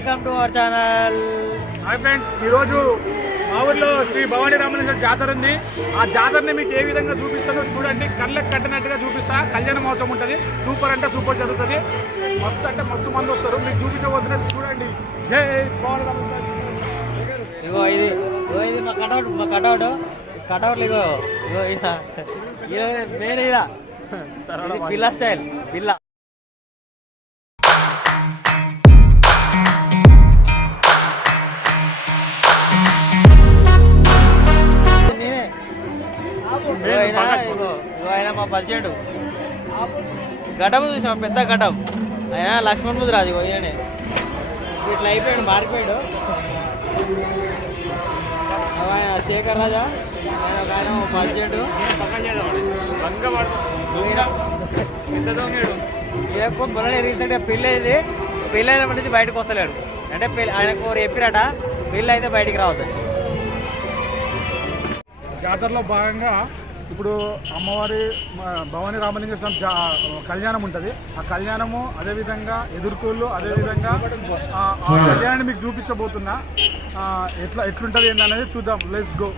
Welcome to our channel. Hi friends, ఈరోజు మా ఊర్లో శ్రీ భవానీ రామలింగేశ్వర జాతర ఉంది. ఆ జాతరని మీకు ఏ విధంగా చూపిస్తానో చూడండి. కళ్ళకి కట్టినట్టుగా చూపిస్తా. కళ్యాణ మహోత్సవం ఉంటుంది. సూపర్ అంటే సూపర్ జరుగుతుంది. మస్తు అంటే మస్తు మంది వస్తారు. మీకు చూపించబోతున్నట్టు చూడండి. జై భవానీ రామలింగేశ్వర. ఇగో ఇది మా కటౌట్ ఇగో మెయిన్ పిల్ల స్టైల్ పిల్ల. ఆయన మా పరిచయుడు ఘటం చూసాం, పెద్ద ఘటం. ఆయన లక్ష్మణ్ ముద్రాజు ఈయనే ఇట్లా అయిపోయాడు, మారిపోయాడు. ఆయన శేఖర్ రాజా, ఆయన ఒక ఆయన పరిచయుడు. ఎక్కువ మొన్న రీసెంట్గా పెళ్ళి అయింది. పెళ్ళి అయినప్పటి నుంచి బయటకు వస్తలేడు. అంటే ఆయనకు చెప్పిరట పెళ్ళి అయితే బయటికి రావద్దు. జాతరలో భాగంగా ఇప్పుడు అమ్మవారి భవానీ రామలింగేశ్వర కళ్యాణం ఉంటుంది. ఆ కళ్యాణము అదేవిధంగా ఎదుర్కోళ్ళు, అదేవిధంగా ఆ కళ్యాణాన్ని మీకు చూపించబోతున్నా. ఎట్లుంటుంది ఏంటనేది చూద్దాం. Let's go.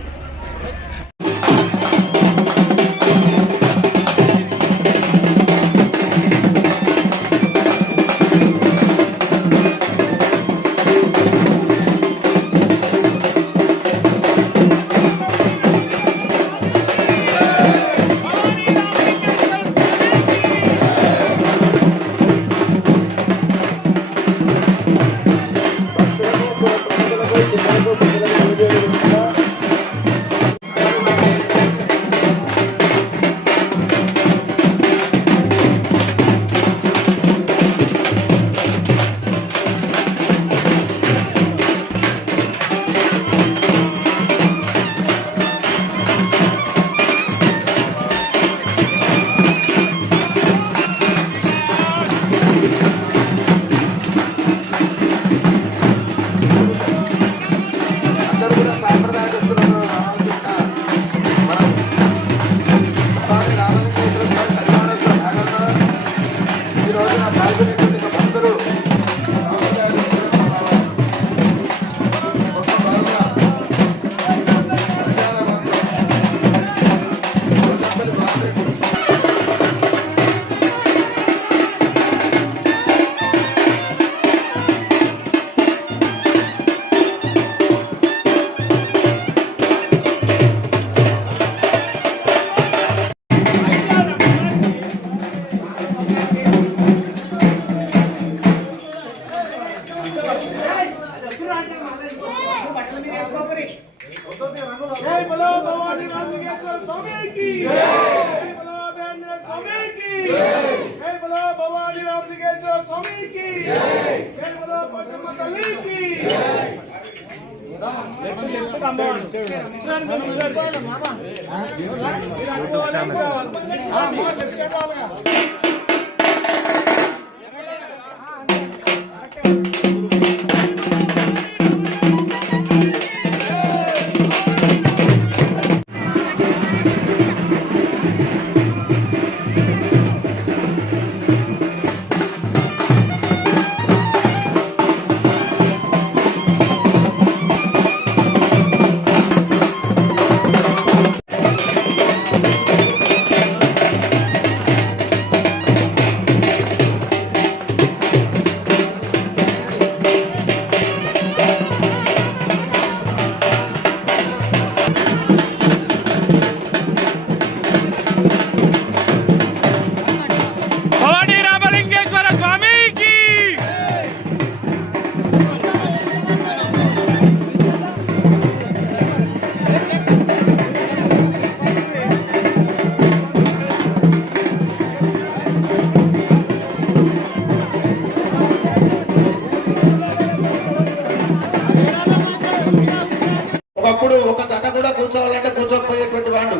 ఒకప్పుడు ఒక జత కూడా కూర్చోవాలంటే కూర్చోకపోయేటువంటి వాడు.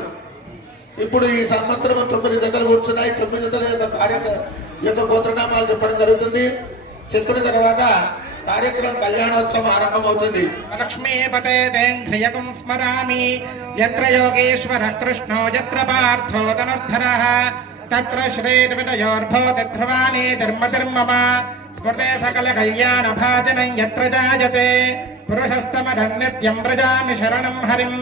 ఇప్పుడు ఈ సంవత్సరం 9 జతలు కూర్చున్నాయి. 9 జతల యొక్క గోత్రనామాలు చెప్పడం జరుగుతుంది. చెప్పిన తర్వాత కార్యక్రమం కళ్యాణోత్సవం ఆరంభమవుతుంది. లక్ష్మీపతేంఘ్రియకం స్మరామి యత్ర యోగేశ్వర కృష్ణో యత్ర పార్థో ధనుర్ధరః తత్ర శ్రేర్వితయోర్భవతి ధ్రువాణి ధర్మధర్మమ स्फुटे सकल कल्याण भाजनं यत्र जायते पुरुषस्तमधं नित्यं व्रजामि शरणं हरिं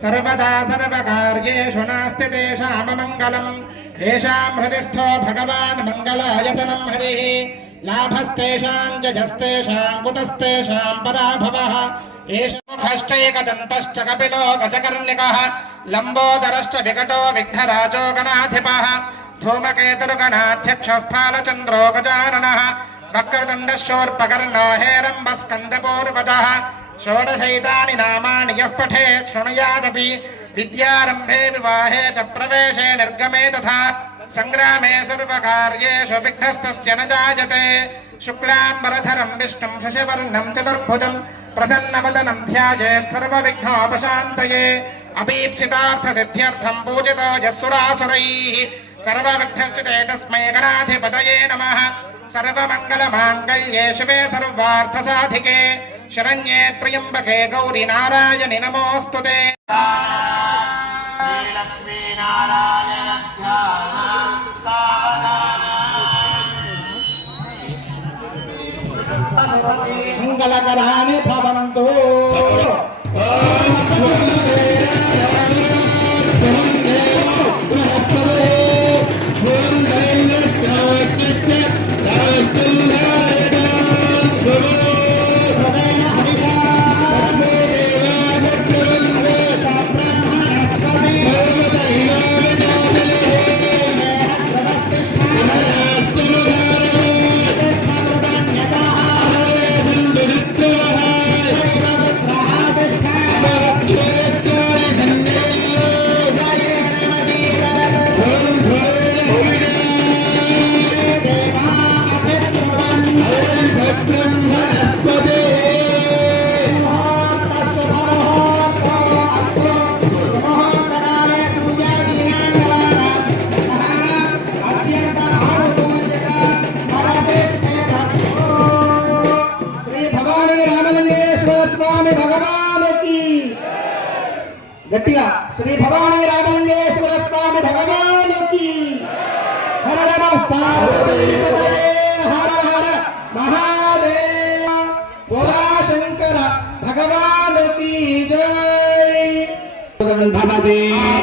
सर्वदा सर्वकार्येषु नास्ति तेषाममङ्गलम् येषां हृदिस्थो भगवान् मङ्गलायतनं हरिः लाभस्तेषां जजस्तेषां कुतस्तेषां पराभवः एष मुखश्चैकदन्तश्च कपिलो गजकर्णिकः लम्बोदरश्च विकटो विघ्नराजो गणाधिपः धूमकेतुर्गणाध्यक्षः फालचन्द्रो गजाननः वक्रतुण्डशूर्पकर्णो हेरम्बस्कन्दपूर्वजः षोडशैतानि नामानि यः पठेत् शृणुयादपि विद्यारम्भे विवाहे च प्रवेशे निर्गमे तथा संग्रामे सर्वकार्येषु विघ्नस्तस्य न जायते शुक्लाम्बरधरं विष्णुं शशिवर्णं चतुर्भुजं प्रसन्नवदनं ध्यायेत् सर्वविघ्नोपशान्तये अभीप्सितार्थसिद्ध्यर्थं पूजितो यः सुरासुरैः सर्वविघ्नकृते तस्मै गणाधिपतये नमः सर्वमङ्गलमाङ्गल्ये शिवे सर्वार्थसाधिके शरण्ये त्र्यम्बके गौरि नारायणि नमोऽस्तु ते मंगलकराणि भवन्तु गट्टिगा श्री भवानी रामलिंगेश्वर स्वामी भगवान की हर नमः पार्वती हर हर महादेव बोला शंकर भगवान की जय भवते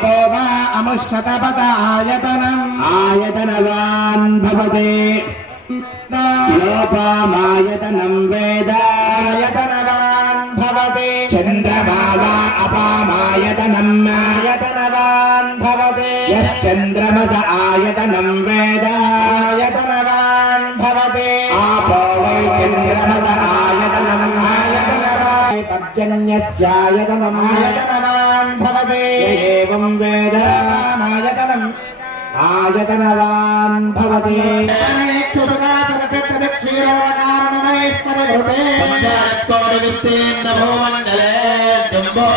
भवा अमुष्टपदायतनम् आयतनवान् भवते लोपामायतनं वेदायतनवान् भवते चन्द्रभावा अपामायतनं आयतनवान् भवते यश्चन्द्रमस आयतनं वेदायतनवान् भवते आपो वै चन्द्रमस आयतनम् आयतनवान् पर्जन्यस्यायतनम् आयतनवान् भवते एवं वेदायतनम् आयतनवान् भवते नमो मंडले जम्बो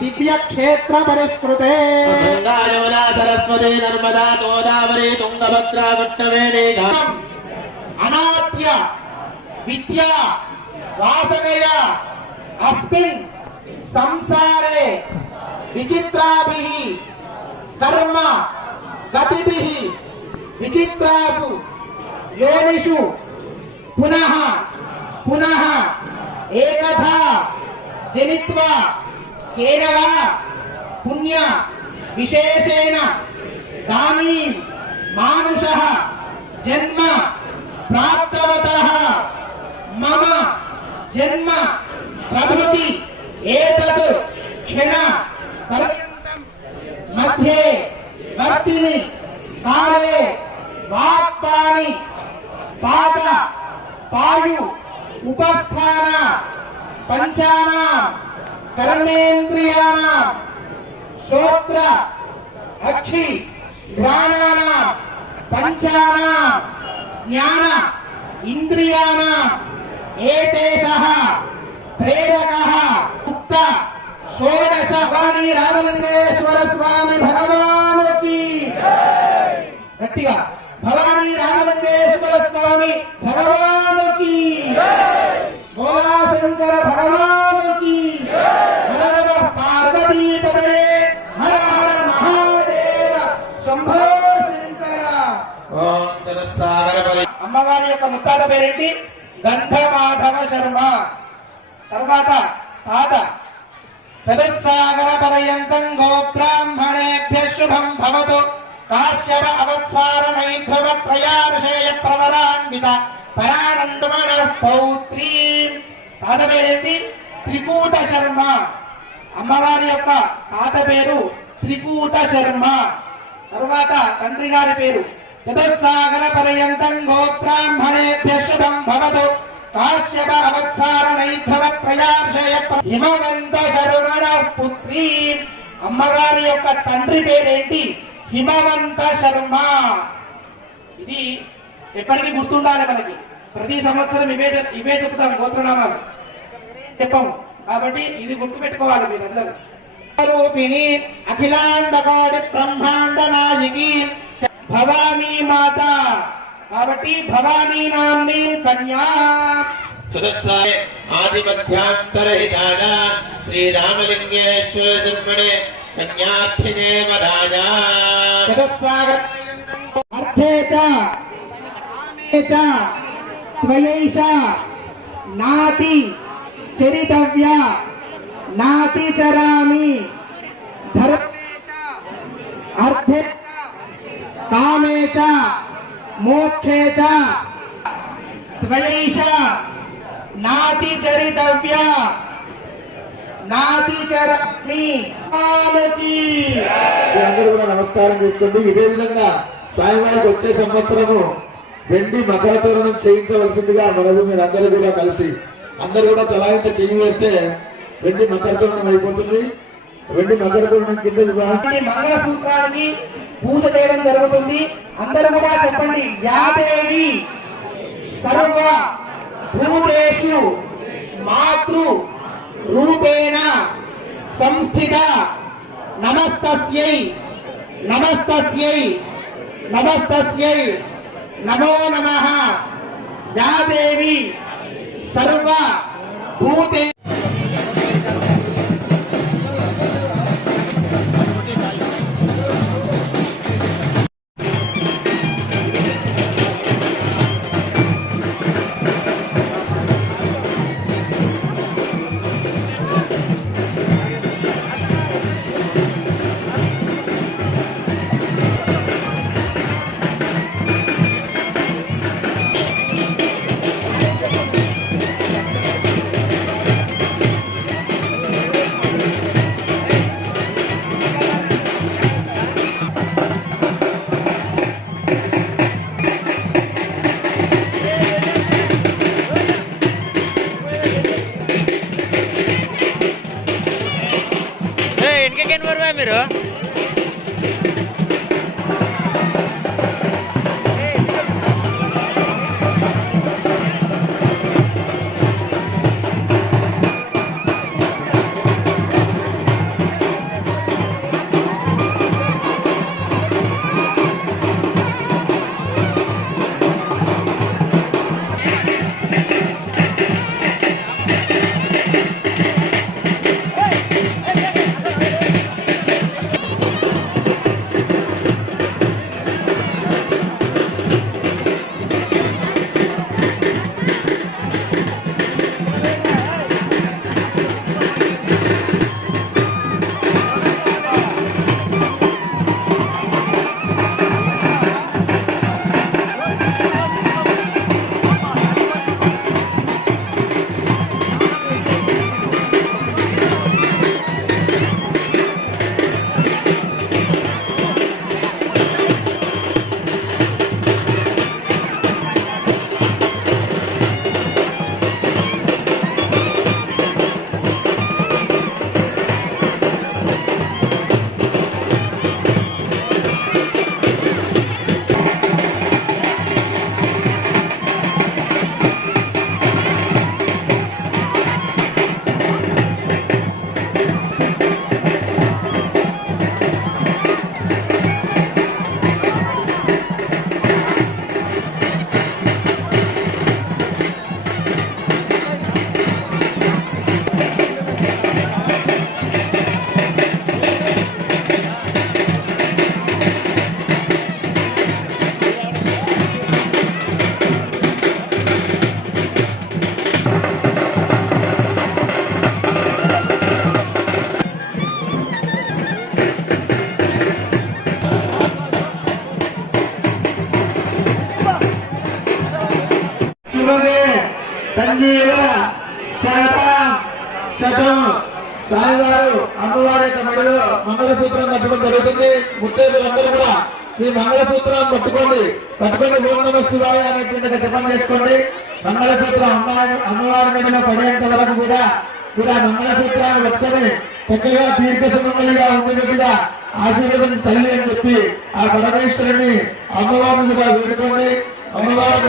दिव्य क्षेत्र परिष्कृते गंगा यमुना सरस्वती नर्मदा गोदावरी तुंगभद्रा कृष्णवेणी अनाद्य विद्या वासनया अस्मिन् संसारे विचित्राभिः कर्म गतिभिः विचित्रासु योनिषु पुनः पुनः एकधा जनित्वा केन वा पुण्य विशेषेण दानीं मानुषः जन्म प्राप्तवतः मम जन्म प्रभृति एतत् क्षण पर्यन्तं मध्ये वर्तिनि काले वाक्पाणि पाद पायु उपस्थान पंचानां कर्मेन्द्रियाणां श्रोत्र अक्षि घ्राणानां पंचानां ज्ञान इंद्रियाणां एतेषः प्रेरकः उक्त षोडश भवानी रामलिंगेश्वर स्वामी भगवान की गट्टिगा भवानी रामलिंगेश्वर स्वामी भगवान की बोला శంకర భగవానుకి హర నమ పార్వతీ పదయే హర హర మహాదేవ శంభో శంకర. ఓం జనసాగర అమ్మవారి యొక్క ముత్తాత పేరేంటి? గంధమాధవ శర్మ. తర్వాత తాత చతుస్సాగర పర్యంతం గోబ్రాహ్మణేభ్య శుభం భవతు కాశ్యప అవత్సార నైధ్రువత్రయార్షేయ ప్రవరాన్విత పరానందమన పౌత్రీ. తాత పేరేంటి? త్రికూట శర్మ. అమ్మవారి యొక్క తాత పేరు త్రికూట శర్మ. తరువాత తండ్రి గారి పేరు చతుస్సాగర పర్యంతం గోబ్రాహ్మణేభ్య శుభం భవతు కాశ్యప అవత్సార నైధ్రువత్రయార్షేయ హిమవంత శర్మణ పుత్రీ. అమ్మవారి యొక్క తండ్రి పేరేంటి? హిమవంత శర్మ. ఇది ఎప్పటికీ గుర్తుండాలి మనకి. ప్రతి సంవత్సరం ఇవే చెప్తాం గోత్రనామాలు, చెప్పాము కాబట్టి ఇది గుర్తు పెట్టుకోవాలి మీరందరూ. రూపిణి అఖిలాండకోటి బ్రహ్మాండ నాయకి భవానీ మాత. కాబట్టి భవానీ నామ్నీ కన్యా. సుదస్సాయ ఆదిమధ్యాంతరహితాన శ్రీరామలింగేశ్వర శర్మణే కన్యార్థినే వరాజా. చతుస్సాగర అర్థే చ కామే చ త్వయైష నాతి చరితవ్య నాతి చరామి. ధర్మే చ అర్థే చ కామే చ మోక్షే చ త్వయైష నాతి చరితవ్య నాతి చరామి. మీరందరూ కూడా నమస్కారం చేసుకోండి. ఇదే విధంగా స్వామివారికి వచ్చే సంవత్సరము వెండి మకర తోరణం చేయించవలసిందిగా మనకు మీరందరూ కూడా కలిసి అందరూ కూడా తలాయింత చెయ్యి వేస్తే వెండి మకర తోరణం అయిపోతుంది. వెండి మకర తోరణం కింద వివాహం మంగళసూత్రానికి పూజ చేయడం జరుగుతుంది. అందరూ కూడా చెప్పండి. యాదేవి సర్వ భూతేషు మాతృ రూపేణ సంస్థిత నమస్తస్యై నమస్తస్యై నమస్తస్యై నమో నమః. యాదేవి సర్వ భూతే సంజీవ శతం స్వామివారు అమ్మవారి యొక్క మెడలో మంగళసూత్రం కట్టడం జరుగుతుంది. ముత్తైదులందరూ కూడా ఈ మంగళసూత్రం పట్టుకొని ఓం నమః శివాయ అనేటువంటి జపం చేసుకోండి. మంగళసూత్రం అమ్మవారి మెడలో పడేంత వరకు కూడా మంగళసూత్రాన్ని పట్టుకొని చక్కగా దీర్ఘ సుమంగళిగా ఉండేట్టుగా ఆశీర్వదించి తల్లి అని చెప్పి ఆ పరమేశ్వరుని అమ్మవారిని కూడా వేడుకోండి. అమ్మవారు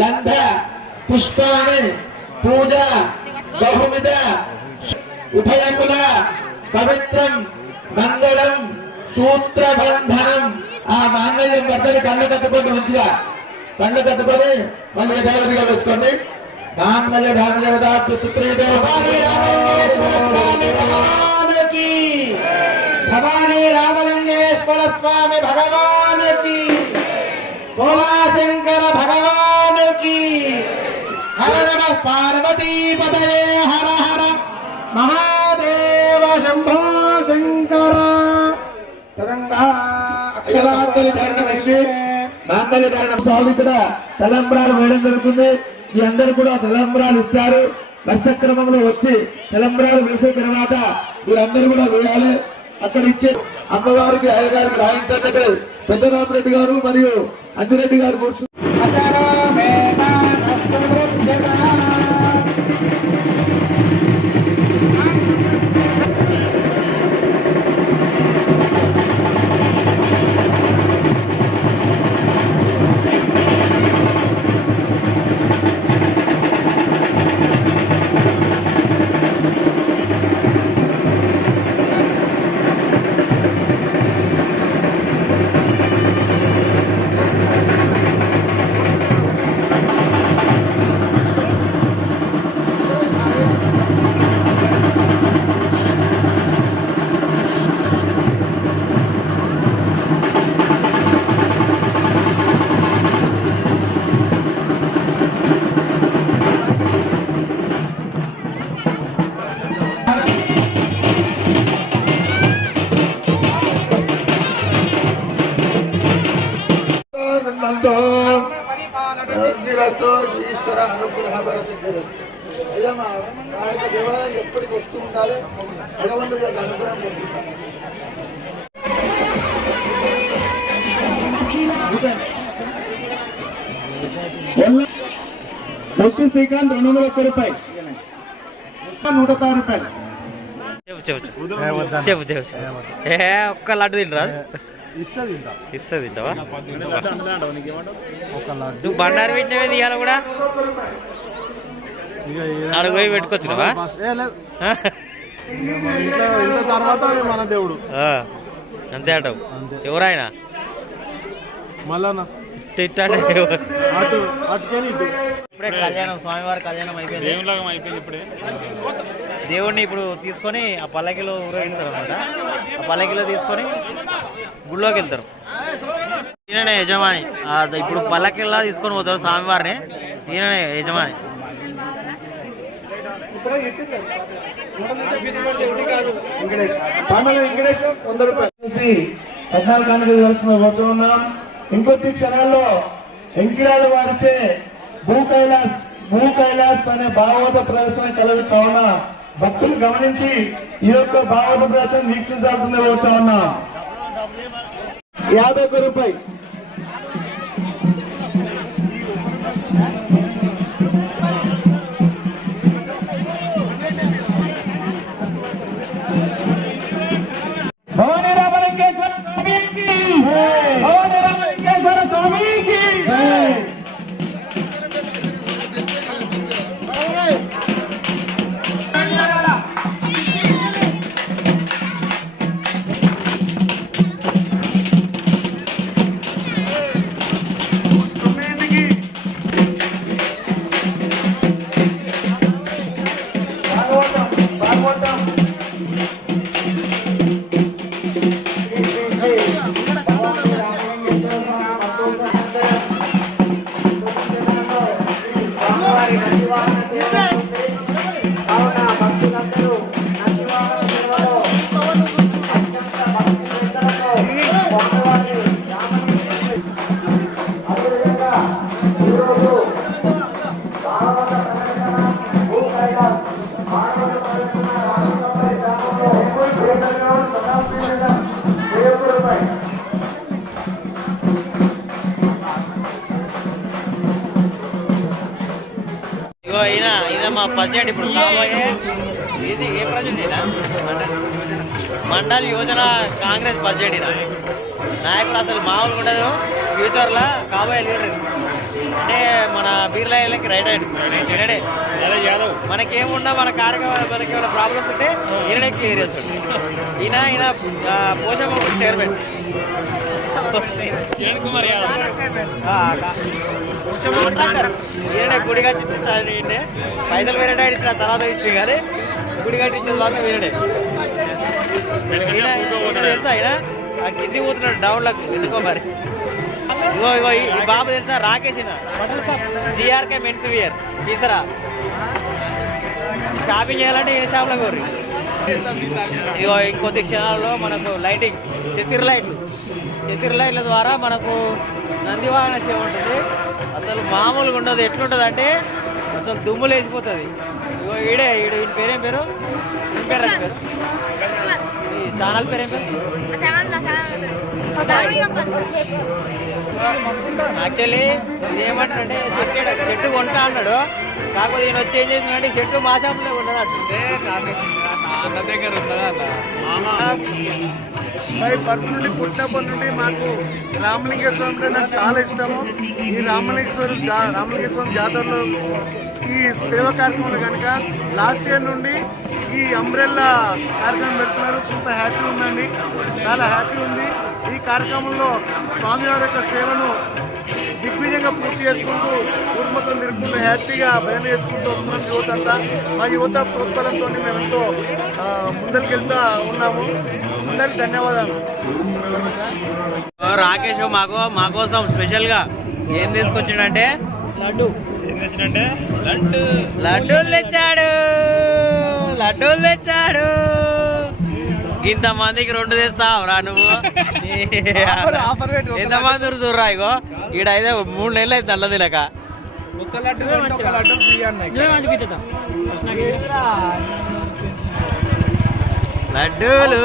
గంధ పుష్పాణి పూజ బహువిధ ఉభయకుల పవిత్రం మంగళం సూత్రబంధనం. ఆ మాంగళ్యం భర్తని కళ్ళు కట్టుకోండి, మంచిగా కళ్ళు కట్టుకొని మళ్ళీ యథావిధిగా వేసుకోండి. మాంగళ్య ధాన దేవత సుప్రీత భవానీ రామలింగేశ్వర స్వామి భగవానుకి, భోళాశంకర భగవానుకి, హర నమ పార్వతీపతయే హర హర మహాదేవ శంభో శంకర. మాంగళ్య ధారణం స్వామి ఇక్కడ తలంబ్రాలు వేయడం జరుగుతుంది. మీ అందరూ కూడా తలంబ్రాలు ఇస్తారు. వర్షక్రమంలో వచ్చి తలంబ్రాలు వేసిన తర్వాత మీరందరూ కూడా వేయాలి. అక్కడ ఇచ్చే అమ్మవారికి అయ్యగారికి రాయించండి. అక్కడ పెద్దరామరెడ్డి గారు మరియు అంజిరెడ్డి గారు కూర్చు. ఈశ్వర అనుగ్రహ సిద్ధిరస్తు. అయ్యా మా యొక్క దేవాలయం ఎప్పటికి వస్తూ ఉండాలి. భగవంతుడి యొక్క అనుగ్రహం పొందుతారు. వస్తు శ్రీకాంత్ 201 రూపాయలు, 110 రూపాయలు. ఒక్క లడ్డు తింటరా? ఇస్తుంది తింటావా? నువ్వు బండారు పెట్టినవి ఇవాళ కూడా అడుగు పోయి పెట్టుకొచ్చున్నావా? తర్వాత మన దేవుడు అంతే అంటావు. ఎవరాయన మళ్ళా ఇప్పుడే కళ్యాణం, స్వామివారి కళ్యాణం అయిపోయింది. ఇప్పుడే దేవుడిని ఇప్పుడు తీసుకొని ఆ పల్లకిలో ఊరేగిస్తారు అనమాట. ఆ పల్లకిలో తీసుకొని గుళ్ళోకి వెళ్తారు. ఈయననే యజమాని. ఇప్పుడు పల్లకిలా తీసుకొని పోతారు స్వామివారిని. ఈయననే యజమాని. వెంకటేశ్వర 100 రూపాయలు 14 కానుకలు పోతూ ఉన్నాం. ఇంకొద్ది క్షణాల్లో ఎంకిరాల వారిచే భూ కైలాస్ అనే భాగవత ప్రదర్శన కలదు కావున భక్తులు గమనించి ఈ యొక్క భాగవత ప్రదర్శన వీక్షించాల్సిందే పోతా ఉన్నాం. 51 రూపాయలు. భవానీ రామలింగేశ్వర స్వామికి ఇగో ఈయన మా ప్రెసిడెంట్ ఇప్పుడు కాబోయే ఇది ఏ ప్రెసిడెంట్ ఈయన? మండల్ యోజన కాంగ్రెస్ ప్రెసిడెంట్ ఈయన. నాయకుడు అసలు మామూలుగా ఉండదు. ఫ్యూచర్లో కాబోయే లీడర్ అంటే మన బీర్లాకి రైట్ హ్యాండ్ ఈయనడే. మనకేమున్నా మన కార్యక్రమాలు మనకి ఏమైనా ప్రాబ్లమ్స్ ఉంటే ఈయననే క్లియర్ చేస్తాడు. ఈయన పోషమ్మ చైర్మన్ ఈయన గుడి కట్టించాడు. ఈయనే పైసలు వేరే ఇచ్చిన తర్వాత ఇచ్చింది కానీ గుడి కట్టించేది మాత్రం ఈయనడే. తెలుసా ఆయన కింది పోతున్నాడు డౌన్లకు ఎందుకో మరి. ఇగో ఈ బాబు తెలుసా రాకేష్ జిఆర్కే మెన్స్ వియర్ తీసరా షాపింగ్ చేయాలంటే ఏ షాప్లో కోరి. ఇగో ఇంకొద్ది క్షణాల్లో మనకు లైటింగ్ చతిర్ లైట్ల ద్వారా మనకు నందివాహన సేవ ఉంటుంది. అసలు మామూలుగా ఉండదు. ఎట్లుంటుంది అంటే అసలు దుమ్ములు వేసిపోతుంది. ఇగో ఈయన పేరేం పేరు? ఈ ఛానల్ పేరేం పేరు? యాక్చువల్లీ ఏమంటాడంటే చెట్టు కొంటా అన్నాడు. కాకపోతే ఈయన వచ్చి ఏం చేసినంటే చెట్టు మా షాపులో ఉండదు దగ్గర బర్త్ నుండి పుట్టినప్పటి నుండి మాకు రామలింగేశ్వర స్వామి అంటే నాకు చాలా ఇష్టము. ఈ రామలింగేశ్వరం జాతరలో ఈ సేవా కార్యక్రమంలో కనుక లాస్ట్ ఇయర్ నుండి ఈ అంబ్రెల్లా కార్యక్రమం పెడుతున్నారు. సూపర్ హ్యాపీ ఉందండి, చాలా హ్యాపీ ఉంది. ఈ కార్యక్రమంలో స్వామివారి యొక్క సేవను దిగ్విజయంగా పూర్తి చేసుకుంటూ ఊరు మొత్తం తిరుగుకుంటూ హ్యాపీగా భయం చేసుకుంటూ వస్తున్నాం. యువత అంతా మా యువత ప్రోత్సాహంతో మేము ఎంతో ముందరికెళ్తూ ఉన్నాము. అందరికి ధన్యవాదాలు. రాకేష్ మా కోసం స్పెషల్ గా ఏం తీసుకొచ్చాడంటే లడ్డూలు తెచ్చాడు. ఇంతమందికి 2 తెస్తావు రా నువ్వు. ఎంతమంది చూడరా ఇగో ఈడైతే 3 నెలలు అయితే నల్లది లేక లడ్డూలు